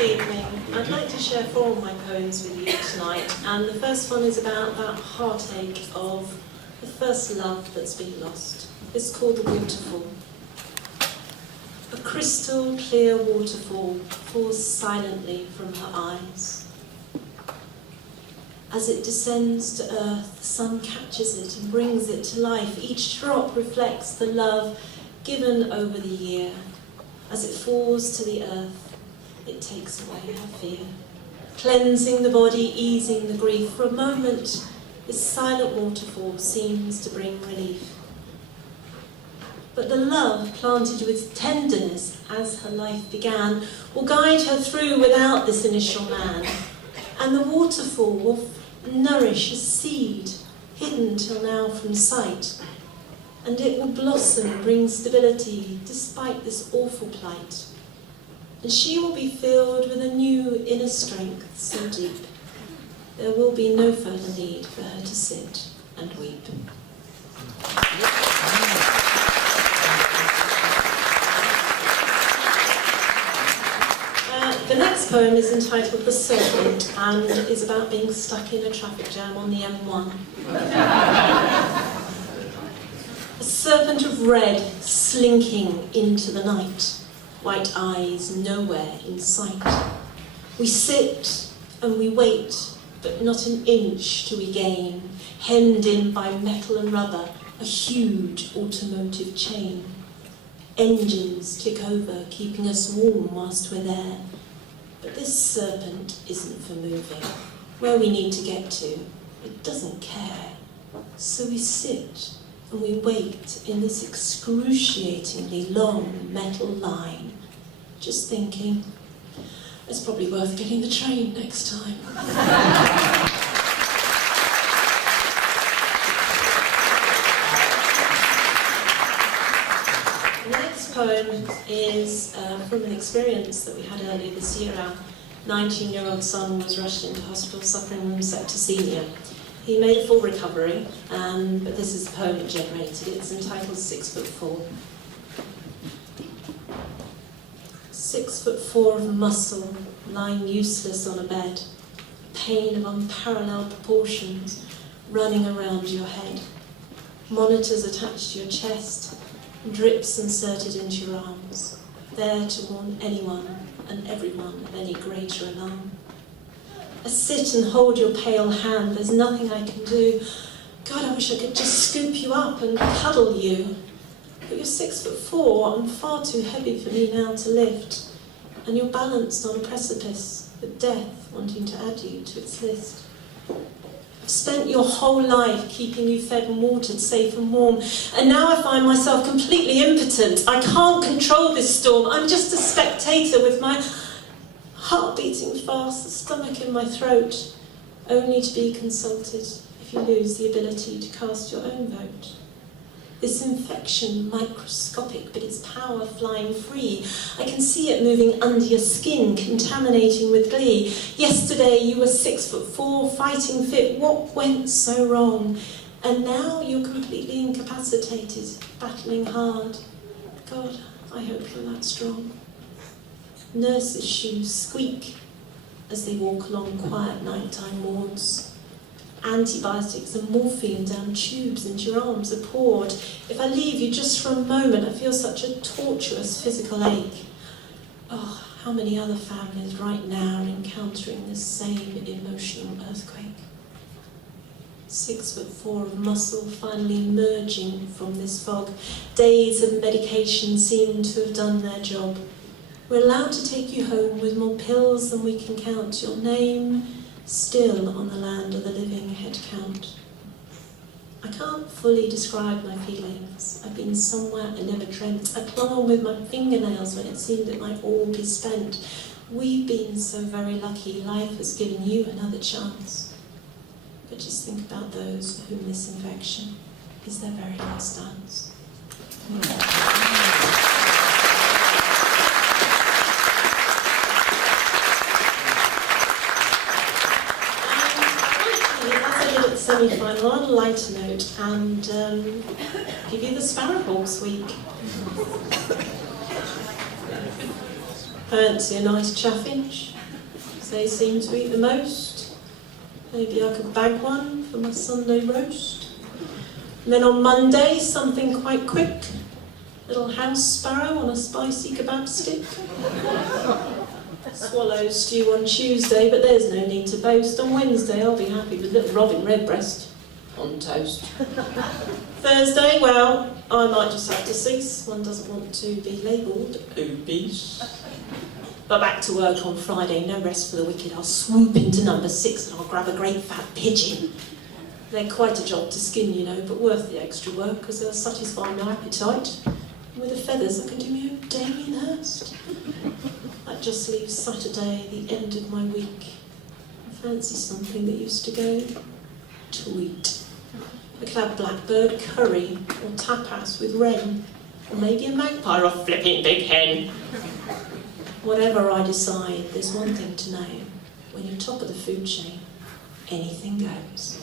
evening. I'd like to share 4 of my poems with you tonight, and the first one is about that heartache of the first love that's been lost. It's called The Waterfall. A crystal clear waterfall falls silently from her eyes. As it descends to earth, the sun catches it and brings it to life. Each drop reflects the love given over the year. As it falls to the earth, it takes away her fear, cleansing the body, easing the grief. For a moment, this silent waterfall seems to bring relief. But the love planted with tenderness as her life began will guide her through without this initial man. And the waterfall will nourish a seed hidden till now from sight. And it will blossom and bring stability despite this awful plight. And she will be filled with a new inner strength so deep, there will be no further need for her to sit and weep. The next poem is entitled The Serpent and is about being stuck in a traffic jam on the M1. A serpent of red slinking into the night, white eyes nowhere in sight. We sit and we wait, but not an inch do we gain, hemmed in by metal and rubber, a huge automotive chain. Engines tick over, keeping us warm whilst we're there. But this serpent isn't for moving. Where we need to get to, it doesn't care. So we sit and we wait in this excruciatingly long metal line, just thinking, it's probably worth getting the train next time. The next poem is from an experience that we had earlier this year. Our 19-year-old son was rushed into hospital suffering from septicemia. He made a full recovery, but this is the poem it generated. It's entitled 6'4". 6'4" of muscle lying useless on a bed, pain of unparalleled proportions running around your head, monitors attached to your chest, drips inserted into your arms, there to warn anyone and everyone of any greater alarm. I sit and hold your pale hand, there's nothing I can do. God, I wish I could just scoop you up and cuddle you. But you're 6'4" and far too heavy for me now to lift. And you're balanced on a precipice, with death wanting to add you to its list. I've spent your whole life keeping you fed and watered, safe and warm. And now I find myself completely impotent. I can't control this storm. I'm just a spectator with my heart beating fast, the stomach in my throat, only to be consulted if you lose the ability to cast your own vote. This infection, microscopic, but its power flying free. I can see it moving under your skin, contaminating with glee. Yesterday you were 6'4", fighting fit. What went so wrong? And now you're completely incapacitated, battling hard. God, I hope you're that strong. Nurses' shoes squeak as they walk along quiet nighttime wards. Antibiotics and morphine down tubes into your arms are poured. If I leave you just for a moment, I feel such a tortuous physical ache. Oh, how many other families right now are encountering this same emotional earthquake? 6'4" of muscle finally emerging from this fog. Days of medication seem to have done their job. We're allowed to take you home with more pills than we can count. Your name still on the land of the living head count. I can't fully describe my feelings. I've been somewhere I never dreamt. I clung on with my fingernails when it seemed it might all be spent. We've been so very lucky. Life has given you another chance. But just think about those for whom this infection is their very last dance. Semi-final on a lighter note and give you the Sparrow Hawks week. Fancy a nice chaffinch, 'cause they seem to eat the most. Maybe I could bag one for my Sunday roast. And then on Monday, something quite quick. Little house sparrow on a spicy kebab stick. Swallow stew on Tuesday, but there's no need to boast. On Wednesday, I'll be happy with little robin redbreast on toast. Thursday, well, I might just have to cease. One doesn't want to be labelled obese. But back to work on Friday, no rest for the wicked. I'll swoop into number 6 and I'll grab a great fat pigeon. They're quite a job to skin, you know, but worth the extra work because they'll satisfy my appetite. And with the feathers, I can do my own Damien Hirst. That just leaves Saturday, the end of my week. I fancy something that used to go to eat. I could have blackbird curry or tapas with wren, or maybe a magpie or a flipping big hen. Whatever I decide, there's one thing to know. When you're top of the food chain, anything goes.